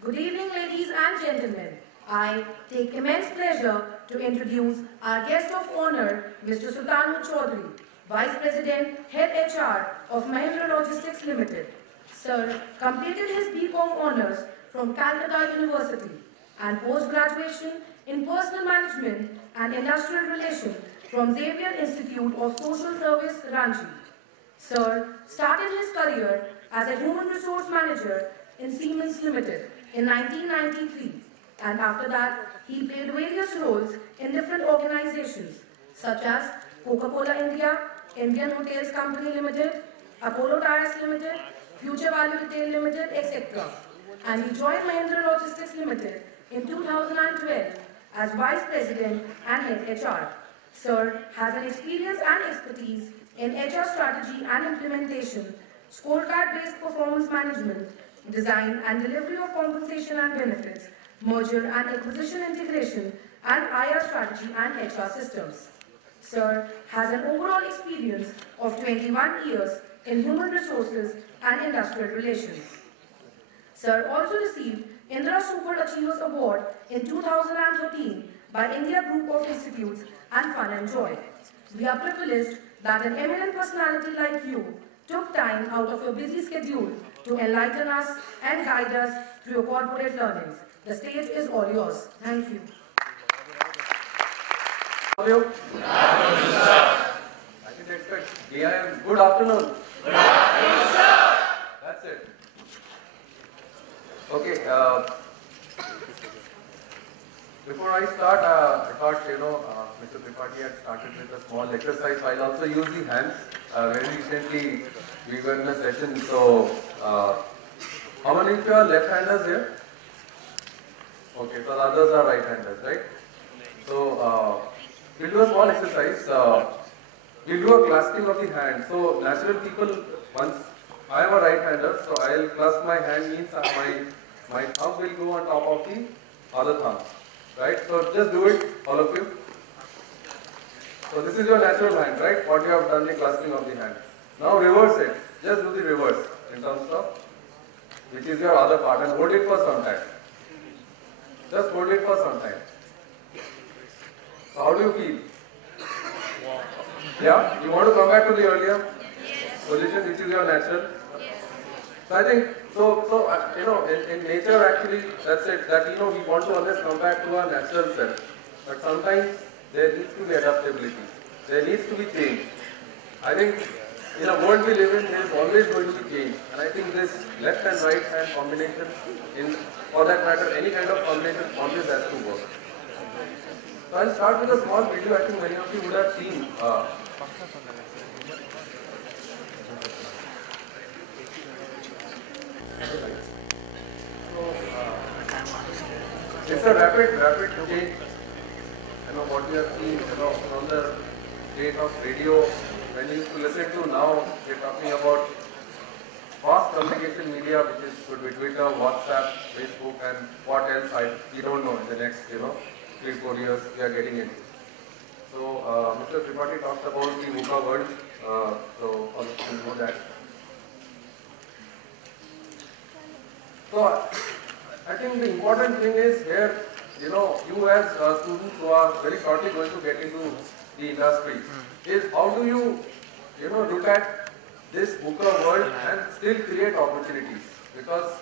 Good evening, ladies and gentlemen. I take immense pleasure to introduce our guest of honor, Mr. Sultanu Chaudhary, Vice President, Head HR of Mahindra Logistics Limited. Sir completed his BCom honors from Calcutta University and post-graduation in Personal Management and Industrial Relations from Xavier Institute of Social Service, Ranchi. Sir started his career as a human resource manager in Siemens Limited in 1993, and after that he played various roles in different organizations such as Coca-Cola India, Indian Hotels Company Limited, Apollo Tyres Limited, Future Value Retail Limited, etc. And he joined Mahindra Logistics Limited in 2012 as Vice President and Head HR. Sir has an experience and expertise in HR strategy and implementation, scorecard-based performance management, design and delivery of compensation and benefits, merger and acquisition integration, and IR strategy and HR systems. Sir has an overall experience of 21 years in human resources and industrial relations. Sir also received Indra Super Achievers Award in 2013 by India Group of Institutes and Fun and Joy. We are privileged that an eminent personality like you took time out of your busy schedule to enlighten us and guide us through your corporate learnings. The stage is all yours. Thank you. How are you? Good afternoon, sir. I didn't expect DIM. Good afternoon. Good afternoon, sir. That's it. Okay. Before I start, I thought, Mr. Tripathi had started with a small exercise. I'll also use the hands. Very recently, we were in a session. So, how many of you are left-handers here? Okay, so the others are right-handers, right? So, we'll do a small exercise. We'll do a clasping of the hand. So, natural people, once I am a right-hander, so I'll clasp my hand means my thumb will go on top of the other thumb. Right? So just do it, all of you. So this is your natural hand, right? What you have done, the clasping of the hand. Now reverse it. Just do the reverse in terms of which is your other part and hold it for some time. Just hold it for some time. So how do you feel? Yeah? You want to come back to the earlier position which is your natural? So I think, in nature actually, that's it, that, we want to always come back to our natural self. But sometimes there needs to be adaptability. There needs to be change. I think in a world we live in, there is always going to be change. And I think this left and right hand combination, for that matter, any kind of combination always has to work. So I'll start with a small video. I think many of you would have seen. It's a rapid change. What we have seen, from the state of radio, when you used to listen to now, we're talking about fast communication media, which could be Twitter, WhatsApp, Facebook, and what else we don't know in the next, 3-4 years we are getting into. So, Mr. Tripathi talked about the VUCA world, so all of you know that. So, I think the important thing is here, you as students who are very shortly going to get into the industry, is how do you, look at this VUCA world and still create opportunities? Because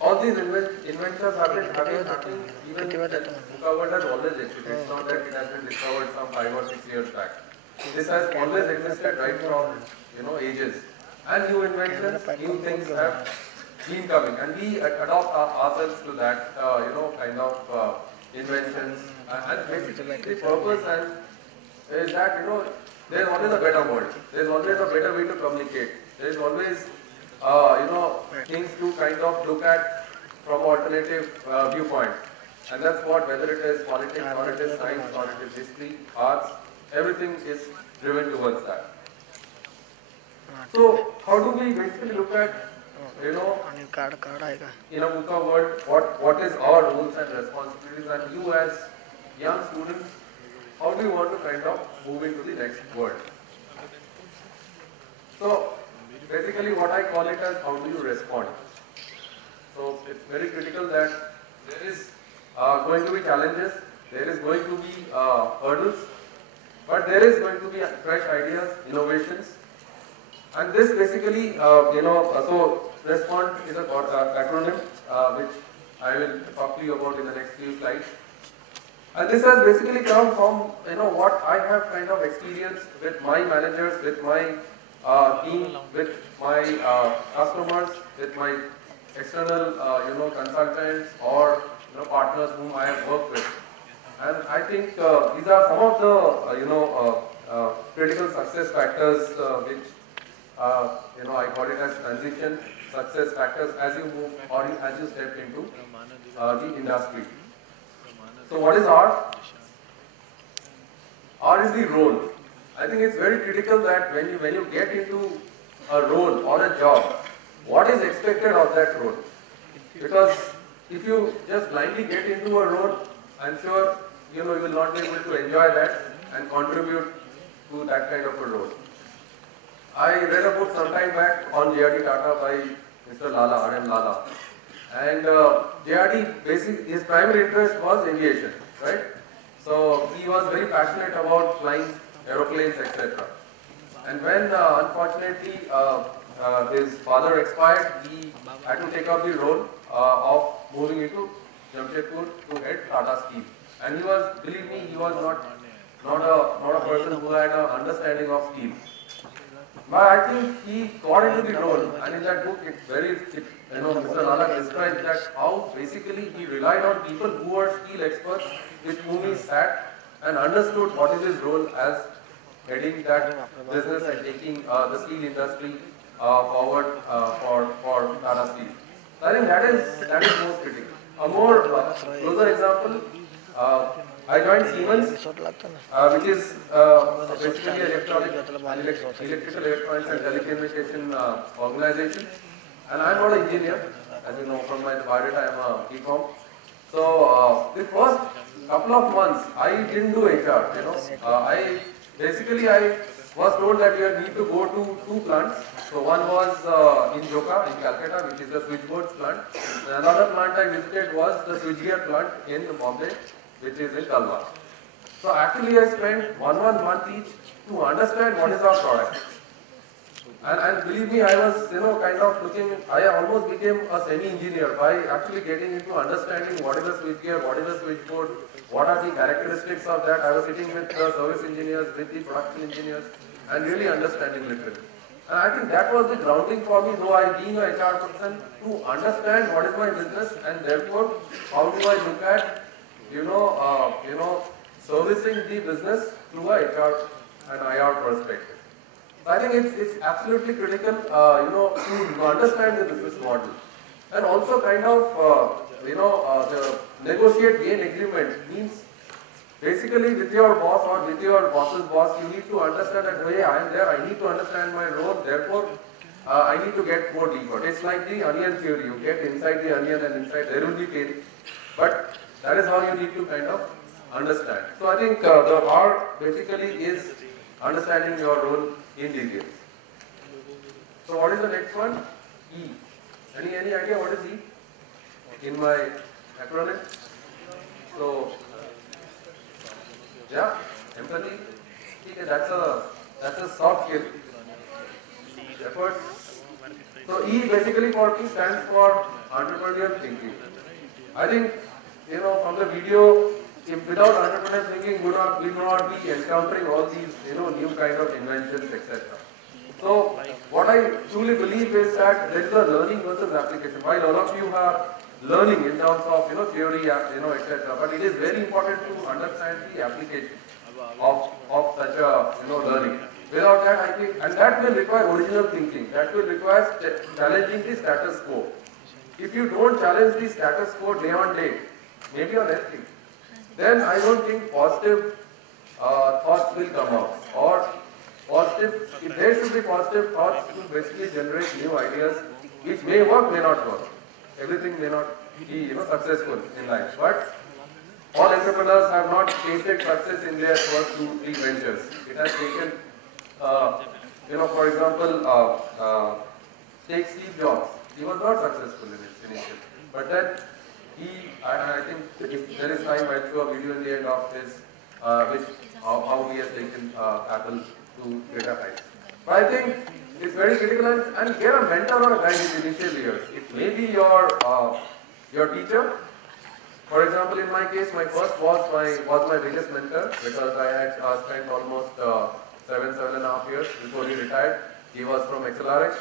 all these inventions have been happening even VUCA world has always existed. It's not that it has been discovered some 5 or 6 years back. This has always existed right from, ages. And new inventions, new things have been coming, and we adopt ourselves to that, kind of inventions. And basically the purpose is that, there's always a better world. There's always a better way to communicate. There's always, things to kind of look at from alternative viewpoint. And that's what, whether it is politics, or it is science, or it is history, arts, everything is driven towards that. So, how do we basically look at, in a VUCA world, what is our roles and responsibilities, and you as young students, how do you want to kind of move into the next world? So basically what I call it as how do you respond. So it's very critical that there is going to be challenges, there is going to be hurdles, but there is going to be fresh ideas, innovations. And this basically, so RESPOND is a acronym which I will talk to you about in the next few slides. And this has basically come from, what I have kind of experienced with my managers, with my team, with my customers, with my external, consultants or partners whom I have worked with. And I think these are some of the, critical success factors which, I call it as transition success factors as you move or as you step into the industry. So what is R? R is the role. I think it's very critical that when you get into a role or a job, what is expected of that role? Because if you just blindly get into a role, I'm sure you will not be able to enjoy that and contribute to that kind of a role. I read a book some time back on J.R.D. Tata by Mr. Lala, R.M. Lala. And J.R.D. basically, his primary interest was aviation, right? So he was very passionate about flying aeroplanes, etc. And when unfortunately his father expired, he had to take up the role of moving into Jamshedpur to head Tata Steel. And he was, believe me, he was not a person who had an understanding of steel. But I think he got into the role, and in that book, Mr. Lala describes that how basically he relied on people who were steel experts with whom he sat and understood what is his role as heading that business and taking the steel industry forward for Tata Steel. So I think that is most critical. A more closer example. I joined Siemens, which is basically electrical electronics and telecommunication organization. And I'm not an engineer, as you know from my biodata, I'm a BCom. So the first couple of months, I didn't do HR. I was told that you need to go to two plants. So one was in Joka, in Calcutta, which is the switchboard plant. And another plant I visited was the switchgear plant in Bombay, which is in Kalwa. So actually I spent 1 month each to understand what is our product. And believe me, I was, I almost became a semi-engineer by actually getting into understanding what is a switchgear, what is a switchboard, what are the characteristics of that. I was sitting with the service engineers, with the production engineers, and really understanding literally. And I think that was the grounding for me, though I being a HR person, to understand what is my business and therefore how do I look at servicing the business through a HR and IR perspective. So I think it's absolutely critical, to understand the business model and also the negotiate gain agreement means basically with your boss or with your boss's boss, you need to understand that, hey, I am there, I need to understand my role, therefore I need to get more deeper. It's like the onion theory, you get inside the onion and inside there will be pain, but that is how you need to kind of understand. So I think the R basically is understanding your role in details. So what is the next one? E. Any idea what is E in my acronym? So yeah, empathy. Okay, that's a soft skill. Effort. So E basically for me stands for entrepreneurial thinking. I think from the video, without entrepreneurial thinking, we would not be encountering all these new kind of inventions, etc. So what I truly believe is that there is a learning versus application. While all of you are learning in terms of theory, etc., but it is very important to understand the application of such a learning. Without that, I think, and that will require original thinking. That will require challenging the status quo. If you don't challenge the status quo day on day, maybe on anything, then I don't think positive thoughts will come out. Or positive, if there should be positive thoughts to basically generate new ideas, which may work, may not work. Everything may not be successful in life. But all entrepreneurs have not tasted success in their first 2-3 ventures. It has taken, for example, take Steve Jobs. He was not successful in it initially. But then I think if there is time, I'll show a video in the end of this, how he has taken Apple to greater heights. But I think it's very critical, and get a mentor or a guide in the initial years. It may be your teacher. For example, in my case, my first boss was my biggest mentor, because I had spent almost 7.5 years before he retired. He was from XLRX,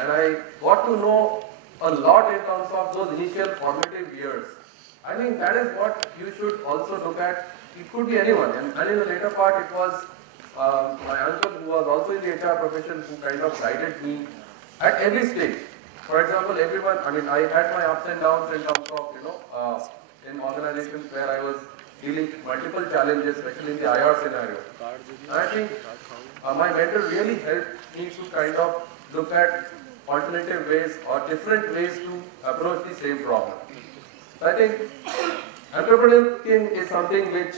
and I got to know a lot in terms of those initial formative years. I think that is what you should also look at. It could be anyone, and in the later part, it was my uncle, who was also in the HR profession, who kind of guided me at every stage. For example, I had my ups and downs in terms of, in organizations where I was dealing with multiple challenges, especially in the IR scenario. And I think my mentor really helped me to kind of look at alternative ways or different ways to approach the same problem. So I think entrepreneurial thinking is something which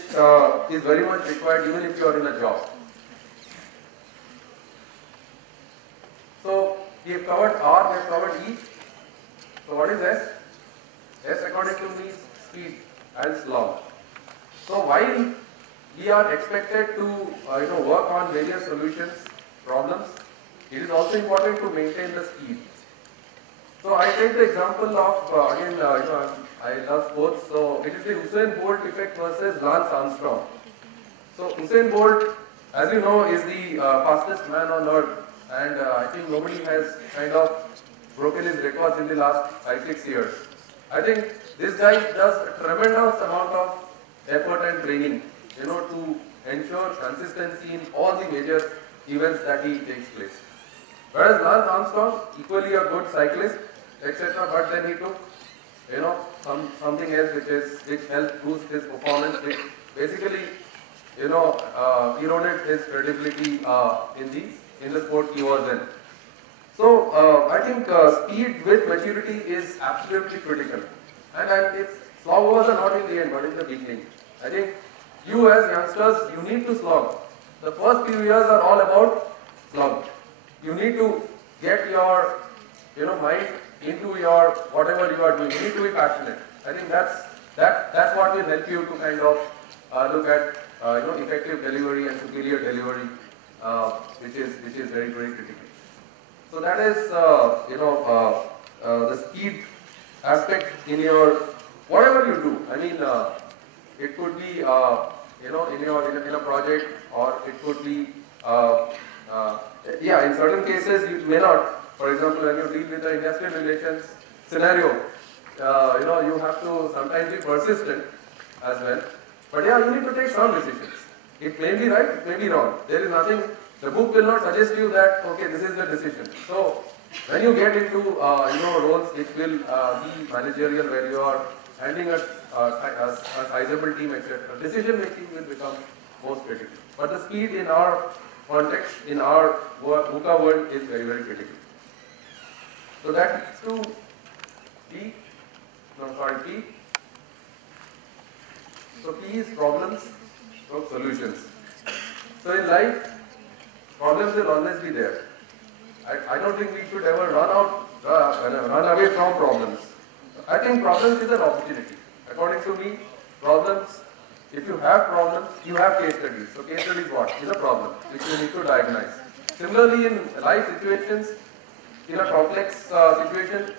is very much required even if you are in a job. So we have covered R, we have covered E. So what is S? S according to me is speed and slog. So while we are expected to work on various solutions, problems, it is also important to maintain the speed. So I take the example of, I love sports, so it is the Usain Bolt effect versus Lance Armstrong. So Usain Bolt, as you know, is the fastest man on earth, and I think nobody has kind of broken his records in the last 5-6 years. I think this guy does a tremendous amount of effort and training, to ensure consistency in all the major events that he takes place. Whereas Lance Armstrong, equally a good cyclist, etc., but then he took, something else which helped boost his performance, which basically, eroded his credibility in the sport he was in. So I think speed with maturity is absolutely critical, and it's slog was not in the end, but in the beginning. I think you as youngsters, you need to slog. The first few years are all about slog. You need to get your mind into your whatever you are doing. You need to be passionate. I think that's what will help you to kind of look at effective delivery and superior delivery, which is very, very critical. So that is the speed aspect in your whatever you do. I mean, it could be in a project, or it could be in certain cases you may not. For example, when you deal with the industrial relations scenario, you have to sometimes be persistent as well. But yeah, you need to take some decisions. It may be right, it may be wrong. There is nothing. The book will not suggest you that okay, this is the decision. So when you get into roles which will be managerial, where you are handling a sizable team, etc., decision making will become most critical. But the speed in our context, in our VUCA world, is very, very critical. So that leads to P. So P is problems, so solutions. So in life, problems will always be there. I don't think we should ever run away from problems. I think problems is an opportunity. According to me, problems, if you have problems, you have case studies. So case studies what? Is a problem which you need to diagnose. Similarly, in life situations, in a complex situation,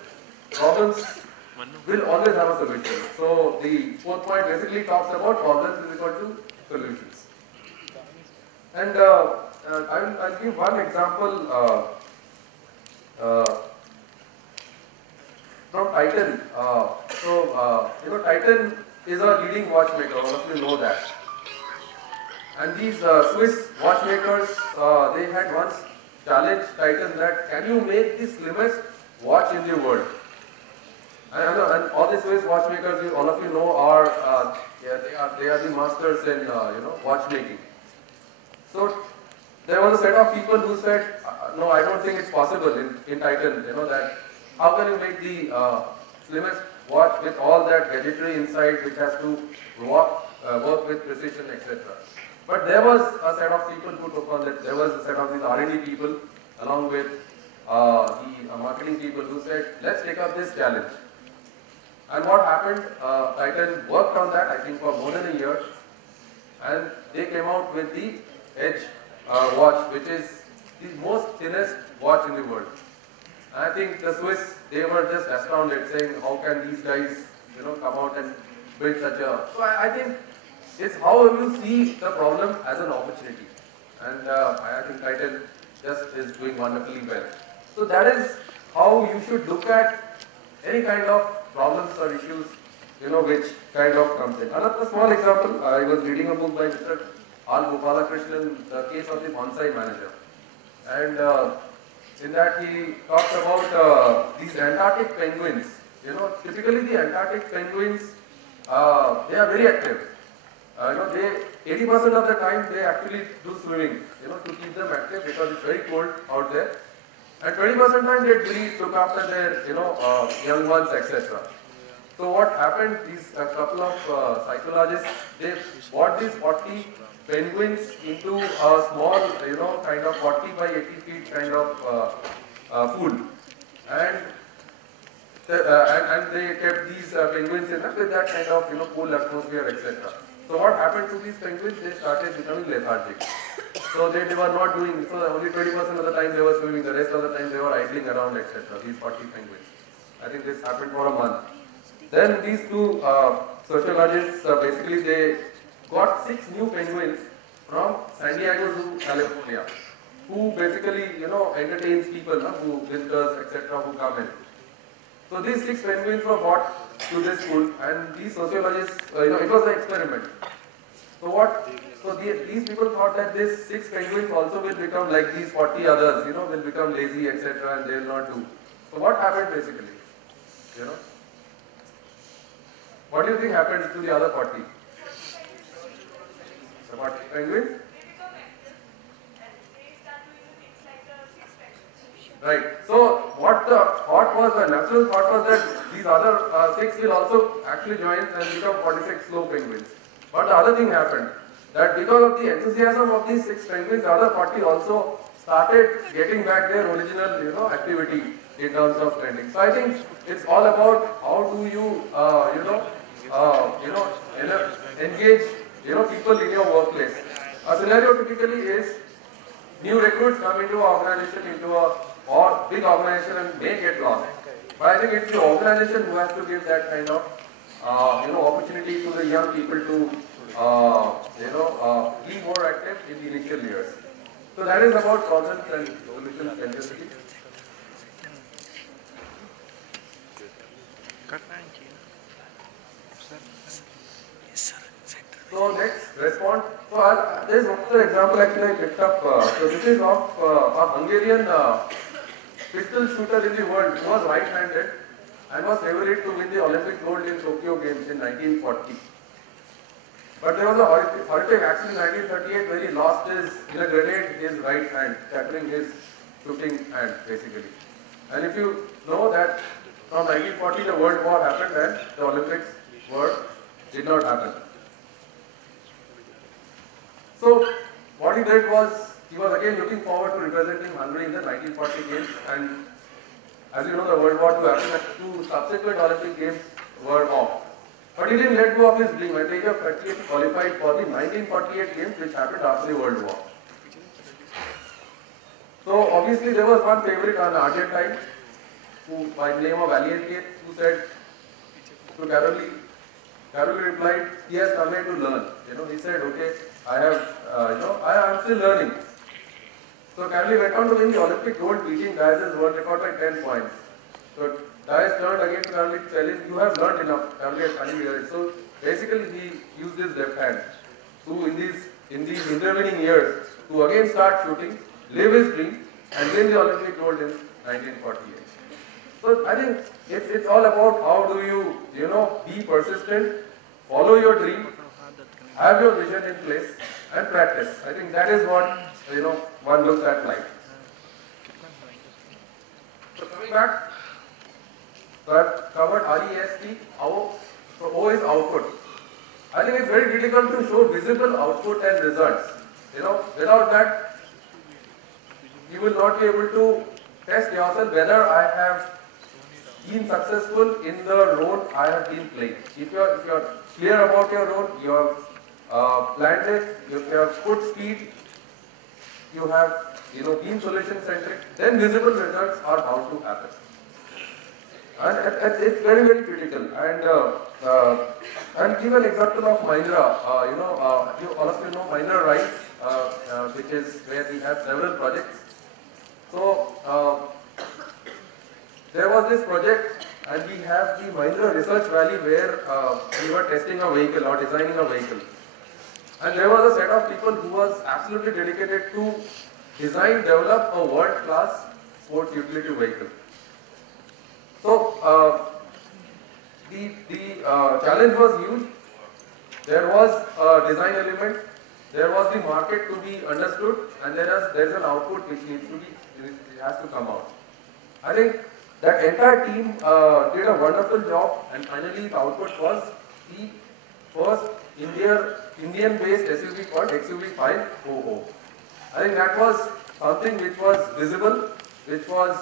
problems will always have a solution. So the fourth point basically talks about problems is equal to solutions. And I'll give one example from Titan. Titan is a leading watchmaker. All of you know that. And these Swiss watchmakers, they had once challenged Titan that can you make the slimmest watch in the world? And all the Swiss watchmakers, all of you know, are they are the masters in watchmaking. So there was a set of people who said, no, I don't think it's possible in Titan. That how can you make the slimmest watch with all that gadgetry inside, which has to work with precision, etc. But there was a set of people who took on that. There was a set of these R&D people, along with the marketing people, who said, let's take up this challenge. And what happened, Titan worked on that, I think for more than a year, and they came out with the Edge watch, which is the most thinnest watch in the world. And I think the Swiss, they were just astounded, saying, how can these guys, come out and build such a... So I think it's how you see the problem as an opportunity. And I think Titan just is doing wonderfully well. So that is how you should look at any kind of problems or issues, which kind of comes in. Another small example, I was reading a book by Mr. Al Gopalakrishnan, The Case of the Bonsai Manager. And in that he talks about these Antarctic penguins. Typically the Antarctic penguins, they are very active. They 80% of the time they actually do swimming, to keep them active because it's very cold out there. And 20% time they breed, look after their, young ones, etc. So what happened? These a couple of psychologists, they bought these 40 penguins into a small, kind of 40 by 80 feet kind of pool, and they kept these penguins in with that kind of cool atmosphere, etc. So what happened to these penguins? They started becoming lethargic. So they were not doing, so only 20% of the time they were swimming, the rest of the time they were idling around, etc. These 40 penguins. I think this happened for a month. Then these two sociologists, basically they got 6 new penguins from San Diego Zoo, California, who basically, entertains people, who visitors, etc., who come in. So these 6 penguins were brought to this school, and these sociologists, it was an experiment. So these people thought that these 6 penguins also will become like these 40 others, will become lazy, etc., and they will not do. So what happened basically? What do you think happened to the other 40? The 40 penguins? Right. So what the thought was, the natural thought was that these other 6 will also actually join and become 46 slow penguins. But the other thing happened, that because of the enthusiasm of these 6 penguins, the other 40 also started getting back their original, activity in terms of trending. So I think it's all about how do you, engage, people in your workplace. A scenario typically is new recruits come into an organization, or big organization and may get lost. But I think it's the organization who has to give that kind of, opportunity to the young people to, be more active in the initial years. So that is about problems and solutions centricity. So next, respond. So there is another example actually I picked up. So this is of a Hungarian pistol shooter in the world who was right-handed and was favourite to win the Olympic gold in Tokyo Games in 1940. But there was a horrific accident in 1938 where he lost in a grenade his right hand, shattering his shooting hand basically. And if you know that from 1940 the World War happened and the Olympics did not happen. So what he did was, he was again looking forward to representing Hungary in the 1940 Games, and as you know the World War II happened and 2 subsequent Olympic Games were off. But he didn't let go of his dream. At the age of 38 he qualified for the 1948 Games which happened after the World War. So obviously there was one favourite, an Argentine, who by the name of Valiente, who said to Carolee replied, he has come here to learn. He said, okay, I am still learning. So Carolee went on to win the Olympic gold, beating Diaz's world record by 10 points. So Diaz turned again to Carolee, telling, you have learned enough. Carolee had finally realized. So basically he used his left hand to, in these intervening years, to again start shooting, live his dream, and win the Olympic gold in 1948. So I think it's all about how do you, be persistent, follow your dream, have your vision in place, and practice. I think that is what, one looks at life. So coming back, so I've covered REST, so O is output. I think it's very difficult to show visible output and results. Without that, you will not be able to test yourself whether I have been successful in the role I have been playing. If you're clear about your role, you have planned it, if you have put speed, you have been solution centric, then visible results are bound to happen. And it's very, very critical. And give an example of Mahindra. All of you know Mahindra Rise, which is where we have several projects. So there was this project, and we have the Mahindra Research Valley where we were testing a vehicle or designing a vehicle. And there was a set of people who was absolutely dedicated to design, develop a world-class sports utility vehicle. So the challenge was huge. There was a design element, there was the market to be understood, and there is an output which needs to be, it has to come out. I think that entire team did a wonderful job, and finally the output was the first Indian-based SUV called XUV500. I think that was something which was visible, which was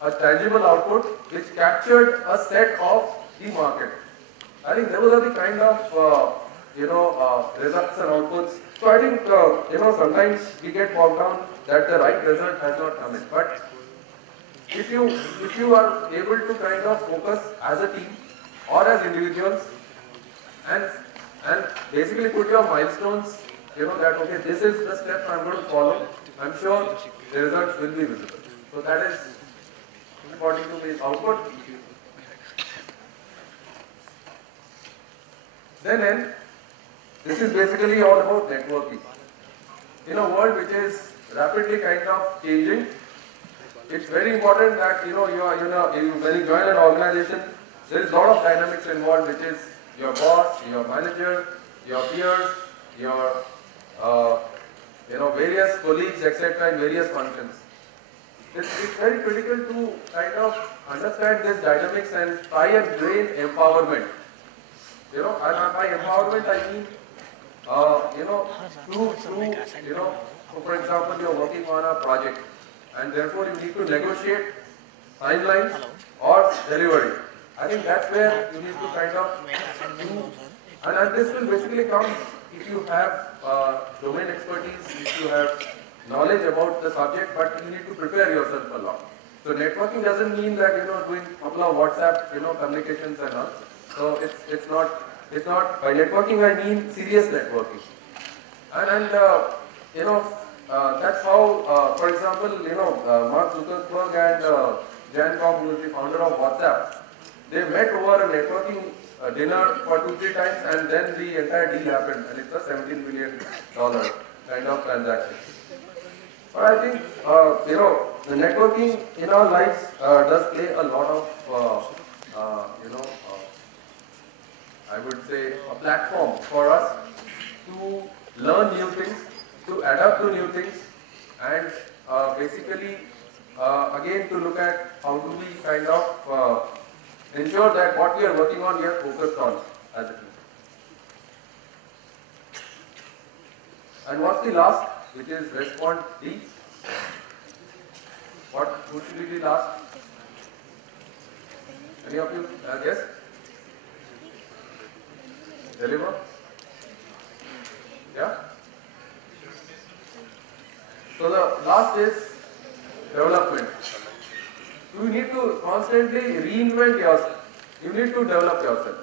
a tangible output, which captured a set of the market. I think those are the kind of results and outputs. So I think sometimes we get bogged down that the right result has not come in. But if you are able to kind of focus as a team or as individuals and basically put your milestones, that okay, this is the steps I'm going to follow, I'm sure the results will be visible. So that is according to the output. Then this is basically all about networking. In a world which is rapidly kind of changing, it's very important that when you join an organization, there is a lot of dynamics involved, which is your boss, your manager, your peers, your various colleagues, etc., in various functions. It's very critical to kind of understand these dynamics and try and gain empowerment. And by empowerment I mean, for example, you're working on a project, and therefore you need to negotiate timelines or delivery. I think that's where you need to kind of do, and this will basically come if you have domain expertise, if you have knowledge about the subject, but you need to prepare yourself a lot. So networking doesn't mean that doing a couple of WhatsApp communications and all. So it's not by networking I mean serious networking. And that's how for example Mark Zuckerberg and Jan Koum, who is the founder of WhatsApp, they met over a networking dinner for 2-3 times, and then the entire deal happened, and it's a $17 million kind of transaction. But I think the networking in our lives does play a lot of I would say a platform for us to learn new things, to adapt to new things, and basically again to look at how do we kind of ensure that what we are working on we are focused on as a team. And what's the last, which is respond D? What should be the last? Any of you guess? Deliver? Yeah? So the last is development. You need to constantly reinvent yourself. You need to develop yourself.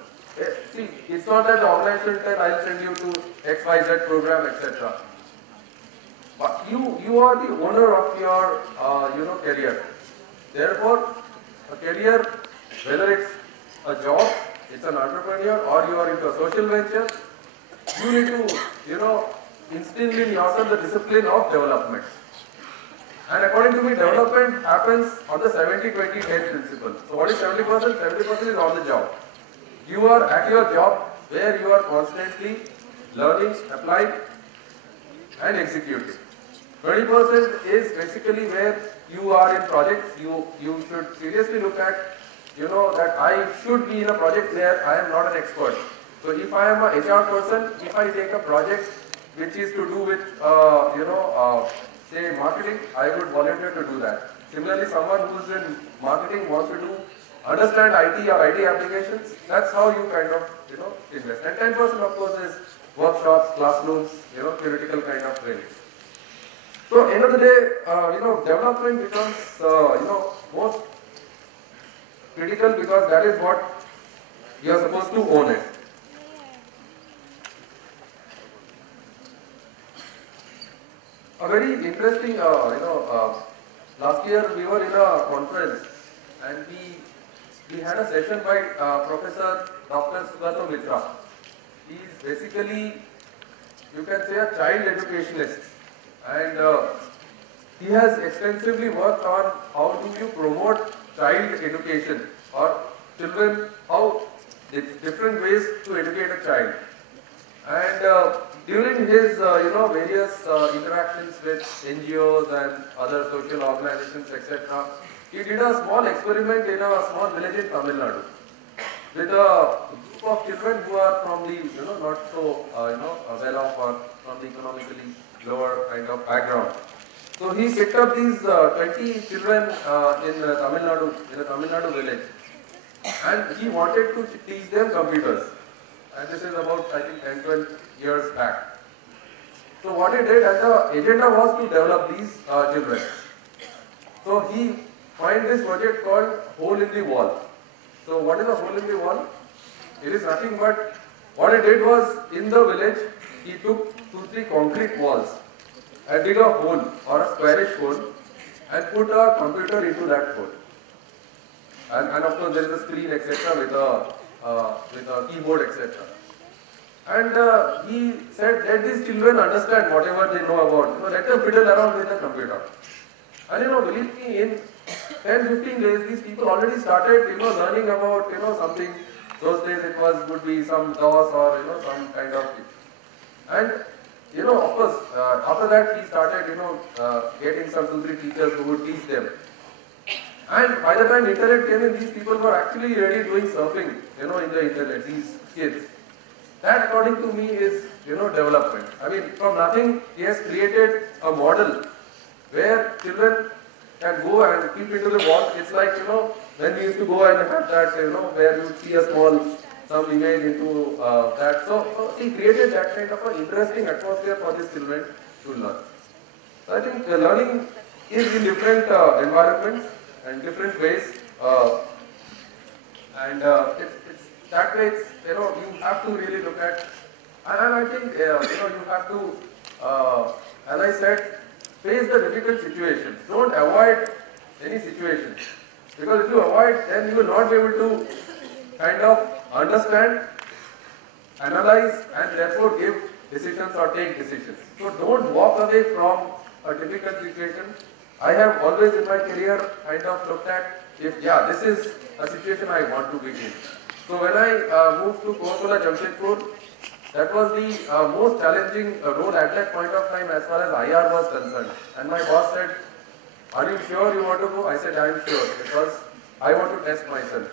See, it's not that the organization said I'll send you to XYZ program, etc. But you are the owner of your career. Therefore, a career, whether it's a job, it's an entrepreneur, or you are into a social venture, you need to instill in yourself the discipline of development. And according to me, development happens on the 70-20-10 principle. So what is 70%? 70% is on the job. You are at your job where you are constantly learning, applying, and executing. 20% is basically where you are in projects. You should seriously look at, that I should be in a project where I am not an expert. So if I am a HR person, if I take a project which is to do with, say marketing, I would volunteer to do that. Similarly, someone who is in marketing wants to do understand IT or IT applications. That's how you kind of, invest. And 10% of course is workshops, classrooms, theoretical kind of training. So end of the day, development becomes, most critical because that is what you are supposed to own it. A very interesting, last year we were in a conference and we had a session by Professor Dr. Sugato Mitra. He is basically, you can say, a child educationist, and he has extensively worked on how do you promote child education or children, how different ways to educate a child. And during his, various interactions with NGOs and other social organizations, etc., he did a small experiment in a small village in Tamil Nadu with a group of children who are from the, not so, well off or from the economically lower kind of background. So he picked up these 20 children in a Tamil Nadu village, and he wanted to teach them computers. And this is about, I think, 10-12 years back. So what he did, and the agenda was to develop these children. So he find this project called Hole in the Wall. So what is a hole in the wall? It is nothing but, what he did was, in the village, he took 2-3 concrete walls and dig a hole or a squarish hole and put a computer into that hole. And of course there is a screen, etc., with a keyboard, etc. And he said, let these children understand whatever they know about, let them fiddle around with the computer. And believe me, in 10-15 days, these people already started, learning about, something. Those days it would be some DOS or, some kind of thing. And, of course, after that he started, getting some 2-3 teachers who would teach them. And by the time internet came in, these people were actually already doing surfing, in the internet, these kids. That, according to me, is, development. I mean, from nothing, he has created a model where children can go and peep into the wall. It's like, when we used to go and have that, where you see a some image into that. So he created that kind of an interesting atmosphere for these children to learn. So I think learning is in different environments and different ways. It's that way, you have to really look at, and I think, you have to, as I said, face the difficult situations. Don't avoid any situation. Because if you avoid, then you will not be able to kind of understand, analyze, and therefore give decisions or take decisions. So don't walk away from a difficult situation. I have always in my career kind of looked at, this is a situation I want to be in. So when I moved to Coca-Cola Jamshedpur, that was the most challenging role at that point of time as far as IR was concerned. And my boss said, are you sure you want to go? I said, I am sure, because I want to test myself.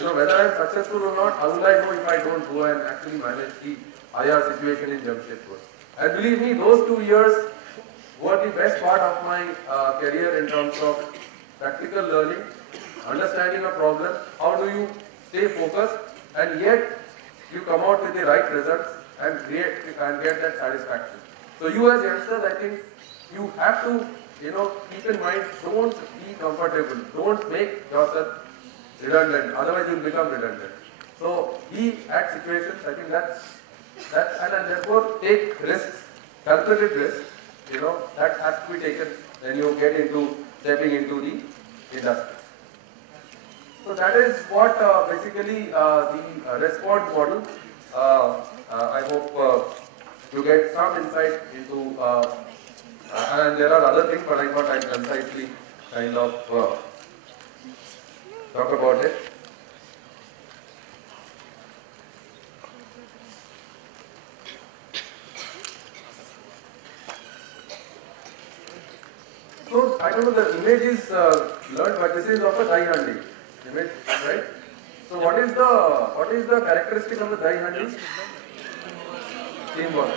Whether I am successful or not, how will I know if I don't go and actually manage the IR situation in Jamshedpur? And believe me, those 2 years were the best part of my career in terms of practical learning, understanding a problem, how do you stay focused, and yet you come out with the right results and get that satisfaction. So you as youngsters, I think you have to, keep in mind, don't be comfortable. Don't make yourself redundant, otherwise you will become redundant. So be at situations, I think and therefore take risks, calculated risks, that has to be taken when you get into stepping into the industry. So that is what basically the response model. I hope you get some insight into, and there are other things, but I thought I'd concisely kind of talk about it. So I don't know, the image is learned, but this is of a die handling image, right? So what is the characteristic of the die handling? Teamwork.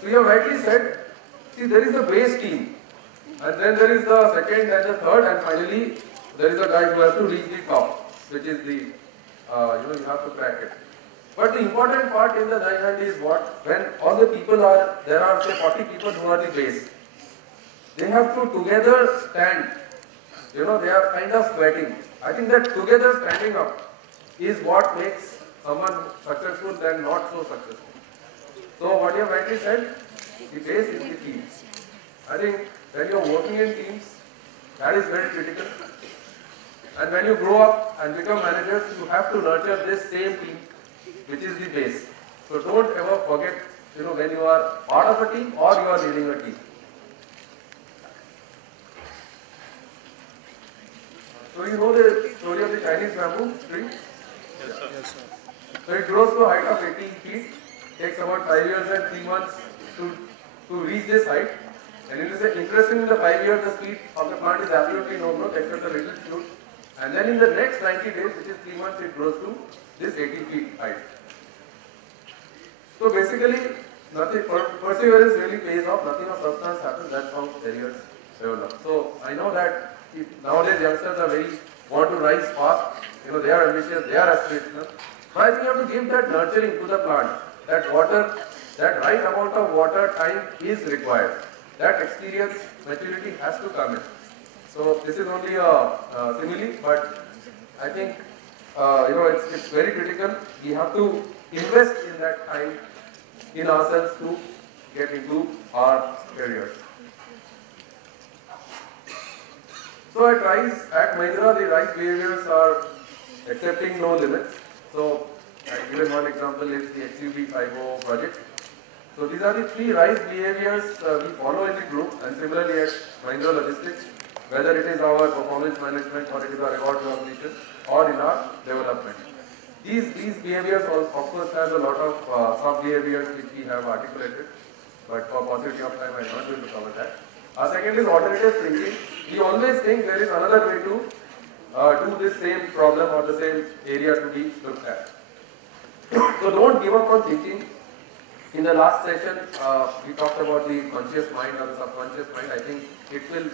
So you have rightly said, see, there is the base team, and then there is the second and the third, and finally there is a guy who has to reach the top, which is the, you have to crack it. But the important part in the die hunt is what? When all the people are, there are say 40 people who are the base. They have to together stand. They are kind of sweating. I think that together standing up is what makes someone successful than not so successful. So what you have rightly said, the base is the key. I think when you are working in teams, that is very critical. And when you grow up and become managers, you have to nurture this same team, which is the base. So don't ever forget, when you are part of a team or you are leading a team. So you know the story of the Chinese bamboo tree? Yes, sir. Yes, sir. So it grows to a height of 18 feet, takes about 5 years and 3 months to reach this height. And it is interesting, in the 5 years the speed of the plant is absolutely no growth except a little shoot. And then in the next 90 days, which is 3 months, it grows to this 80 feet height. So basically, nothing, perseverance really pays off, nothing of substance happens, that's how careers develop. So I know that nowadays youngsters want to rise fast, they are ambitious, they are aspirational. But I think you have to give that nurturing to the plant, that water, that right amount of water time is required. That experience, maturity has to come in. So this is only a simile, but I think it's very critical. We have to invest in that time in ourselves to get into our careers. So at Mahindra, the RISE behaviors are accepting no limits. So I given one example is the XUV50 project. So these are the 3 RISE behaviors we follow in the group, and similarly at Mahindra Logistics, whether it is our performance management or it is our reward completion or in our development. These behaviors of course has a lot of sub-behaviors which we have articulated, but for paucity of time I am not going to cover that. Second is alternative thinking. We always think there is another way to do this same problem or the same area to be looked at. So don't give up on thinking. In the last session, we talked about the conscious mind or the subconscious mind. I think it will,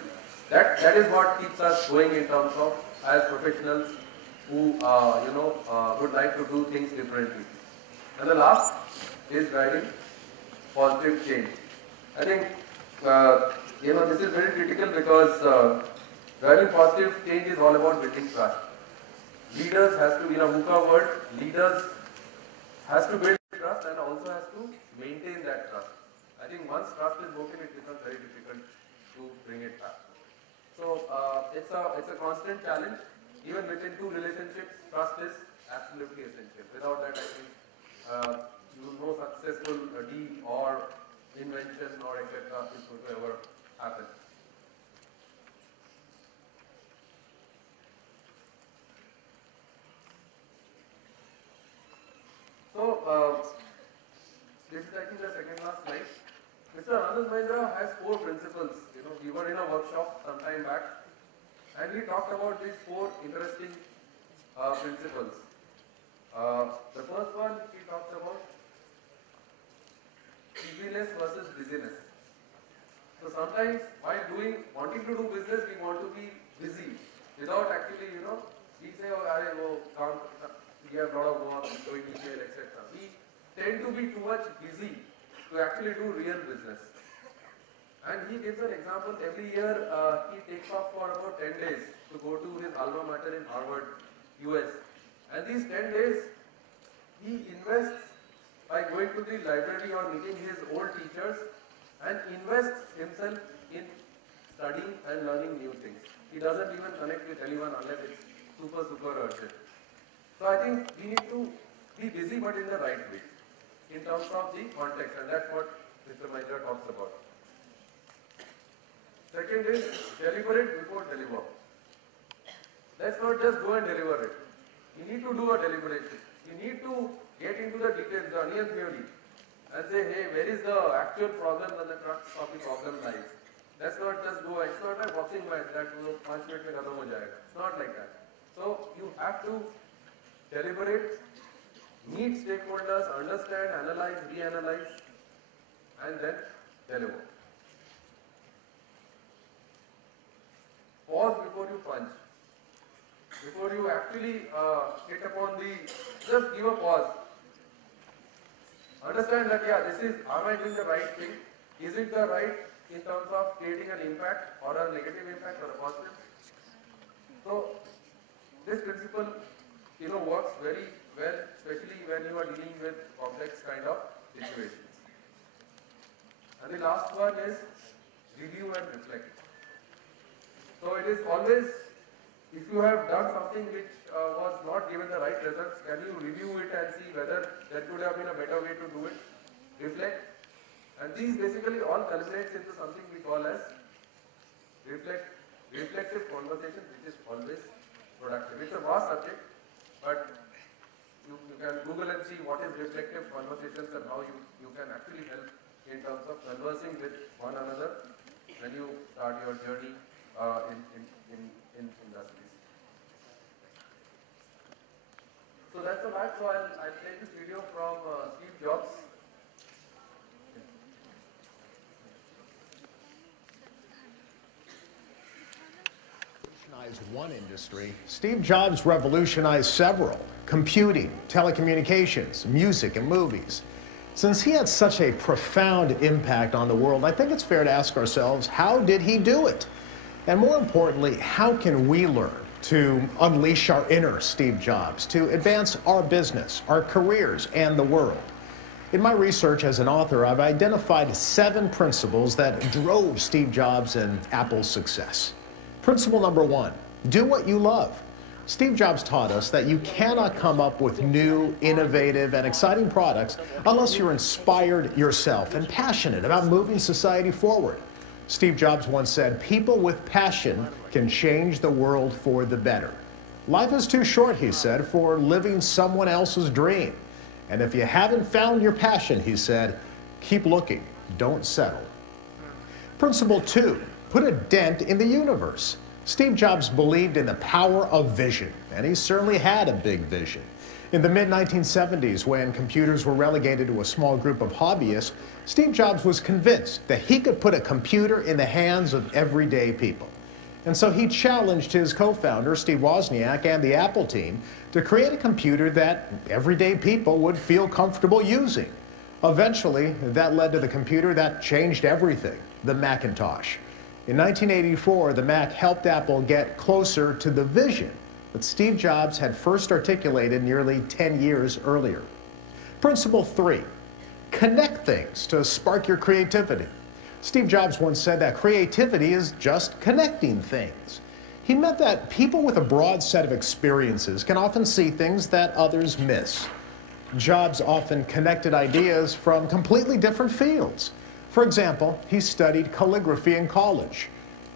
that is what keeps us going in terms of as professionals who would like to do things differently. And the last is driving positive change. I think this is very critical because driving positive change is all about building trust. Leaders has to, in a VUCA word, leaders has to build trust and also has to maintain that trust. I think once trust is broken, it becomes very difficult to bring it back. So it's a constant challenge. Even within 2 relationships, trust is absolutely essential. Without that, I think no successful deal or invention or etc. is going to ever happen. So this is I think the second last slide. Mr. Anand Mahindra has 4 principles. We were in a workshop some time back, and we talked about these 4 interesting principles. The first one he talks about easiness versus busyness. So sometimes while wanting to do business, we want to be busy without actually, we say, oh, we have a lot of work, going email, etc. We tend to be too much busy to actually do real business. And he gives an example. Every year he takes off for about 10 days to go to his alma mater in Harvard, US. And these 10 days he invests by going to the library or meeting his old teachers and invests himself in studying and learning new things. He doesn't even connect with anyone unless it's super urgent. So I think we need to be busy but in the right way in terms of the context, and that's what Mr. Mahindra talks about. Second is deliberate before deliver. Let's not just go and deliver it. You need to do a deliberation. You need to get into the details, the onion theory, and say, hey, where is the actual problem and the crux of the problem lies. Let's not just go, it's not like boxing match that 5 minutes mein khatam ho jayega. It's not like that. So you have to deliberate, meet stakeholders, understand, analyze, reanalyze, and then deliver. Pause before you punch. before you actually hit upon the, just give a pause. Understand that, yeah, this is, am I doing the right thing? Is it the right in terms of creating an impact or a negative impact or a positive? So, this principle, works very well, especially when you are dealing with complex kind of situations. And the last one is review and reflect. So it is always, if you have done something which was not given the right results, can you review it and see whether there could have been a better way to do it? Reflect. And these basically all culminates into something we call as reflective conversation, which is always productive. It's a vast subject, but you can Google and see what is reflective conversations and how you can actually help in terms of conversing with one another when you start your journey in industries. So that's a wrap. So I'll play this video from Steve Jobs. One industry, Steve Jobs revolutionized several: computing, telecommunications, music, and movies. Since he had such a profound impact on the world, I think it's fair to ask ourselves, how did he do it? And more importantly, how can we learn to unleash our inner Steve Jobs, to advance our business, our careers, and the world? In my research as an author, I've identified 7 principles that drove Steve Jobs and Apple's success. Principle number 1, do what you love. Steve Jobs taught us that you cannot come up with new, innovative, and exciting products unless you're inspired yourself and passionate about moving society forward. Steve Jobs once said, people with passion can change the world for the better. Life is too short, he said, for living someone else's dream. And if you haven't found your passion, he said, keep looking, don't settle. Principle 2, put a dent in the universe. Steve Jobs believed in the power of vision, and he certainly had a big vision. In the mid-1970s, when computers were relegated to a small group of hobbyists, Steve Jobs was convinced that he could put a computer in the hands of everyday people. And so he challenged his co-founder, Steve Wozniak, and the Apple team to create a computer that everyday people would feel comfortable using. Eventually, that led to the computer that changed everything, the Macintosh. In 1984, the Mac helped Apple get closer to the vision that Steve Jobs had first articulated nearly 10 years earlier. Principle 3, connect things to spark your creativity. Steve Jobs once said that creativity is just connecting things. He meant that people with a broad set of experiences can often see things that others miss. Jobs often connected ideas from completely different fields. For example, he studied calligraphy in college.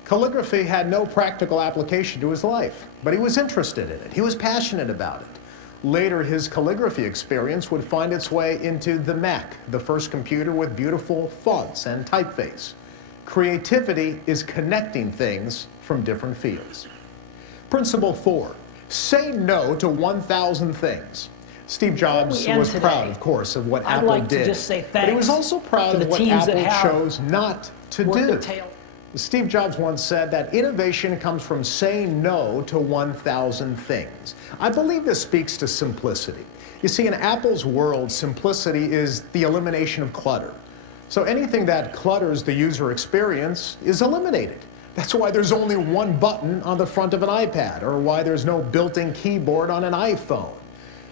Calligraphy had no practical application to his life, but he was interested in it. He was passionate about it. Later, his calligraphy experience would find its way into the Mac, the first computer with beautiful fonts and typeface. Creativity is connecting things from different fields. Principle 4, say no to 1,000 things. Steve Jobs was proud, of course, of what Apple did, but he was also proud of what Apple chose not to do. Steve Jobs once said that innovation comes from saying no to 1,000 things. I believe this speaks to simplicity. You see, in Apple's world, simplicity is the elimination of clutter. So anything that clutters the user experience is eliminated. That's why there's only one button on the front of an iPad, or why there's no built-in keyboard on an iPhone.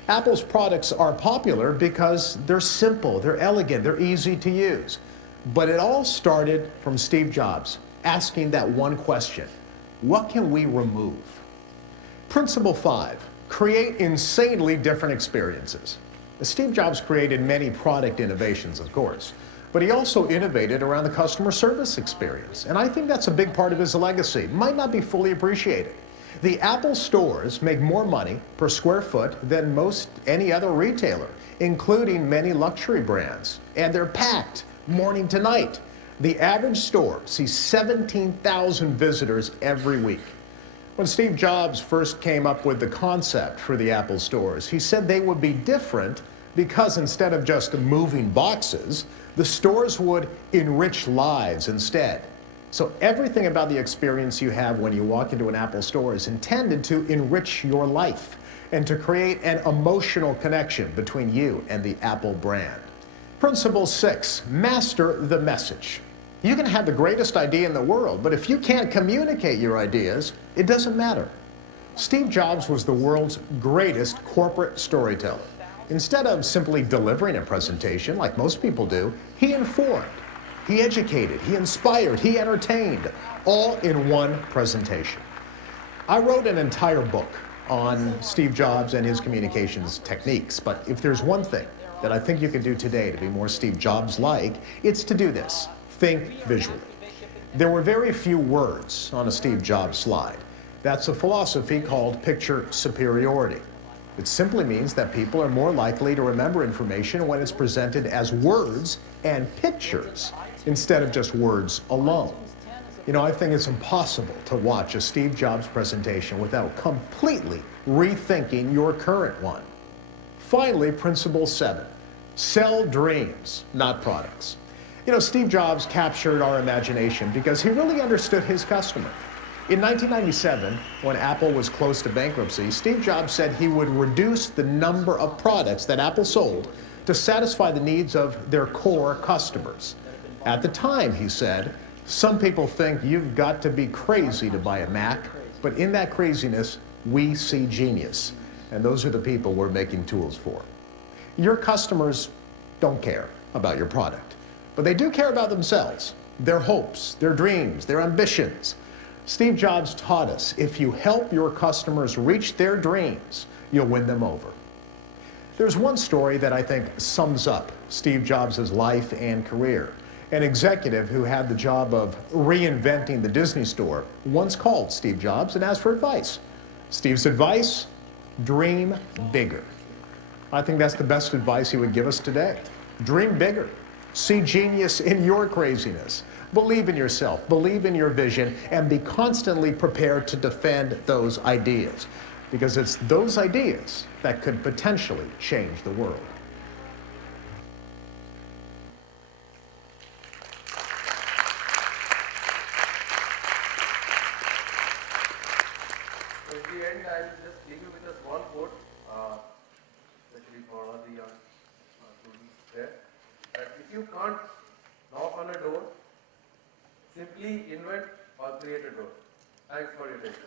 Apple's products are popular because they're simple, they're elegant, they're easy to use. But it all started from Steve Jobs asking that one question: what can we remove? Principle 5, create insanely different experiences. Steve Jobs created many product innovations, of course, but he also innovated around the customer service experience. And I think that's a big part of his legacy. Might not be fully appreciated. The Apple stores make more money per square foot than most any other retailer, including many luxury brands. And they're packed morning to night. The average store sees 17,000 visitors every week. When Steve Jobs first came up with the concept for the Apple stores, he said they would be different because instead of just moving boxes, the stores would enrich lives instead. So everything about the experience you have when you walk into an Apple store is intended to enrich your life and to create an emotional connection between you and the Apple brand. Principle 6, master the message. You can have the greatest idea in the world, but if you can't communicate your ideas, it doesn't matter. Steve Jobs was the world's greatest corporate storyteller. Instead of simply delivering a presentation like most people do, he informed, he educated, he inspired, he entertained, all in one presentation. I wrote an entire book on Steve Jobs and his communications techniques, but if there's one thing that I think you can do today to be more Steve Jobs-like, it's to do this: think visually. There were very few words on a Steve Jobs slide. That's a philosophy called picture superiority. It simply means that people are more likely to remember information when it's presented as words and pictures instead of just words alone. You know, I think it's impossible to watch a Steve Jobs presentation without completely rethinking your current one. Finally, principle 7, sell dreams, not products. You know, Steve Jobs captured our imagination because he really understood his customer. In 1997, when Apple was close to bankruptcy, Steve Jobs said he would reduce the number of products that Apple sold to satisfy the needs of their core customers. At the time, he said, some people think you've got to be crazy to buy a Mac, but in that craziness, we see genius. And those are the people we're making tools for. Your customers don't care about your product, but they do care about themselves, their hopes, their dreams, their ambitions. Steve Jobs taught us, if you help your customers reach their dreams, you'll win them over. There's one story that I think sums up Steve Jobs' life and career. An executive who had the job of reinventing the Disney store once called Steve Jobs and asked for advice. Steve's advice: dream bigger. I think that's the best advice he would give us today. Dream bigger. See genius in your craziness. Believe in yourself, believe in your vision, and be constantly prepared to defend those ideas, because it's those ideas that could potentially change the world. So in the end, I will just leave you with a small quote, especially for all the young students there, that if you can't knock on a door, simply invent or create a door. Thanks for your attention.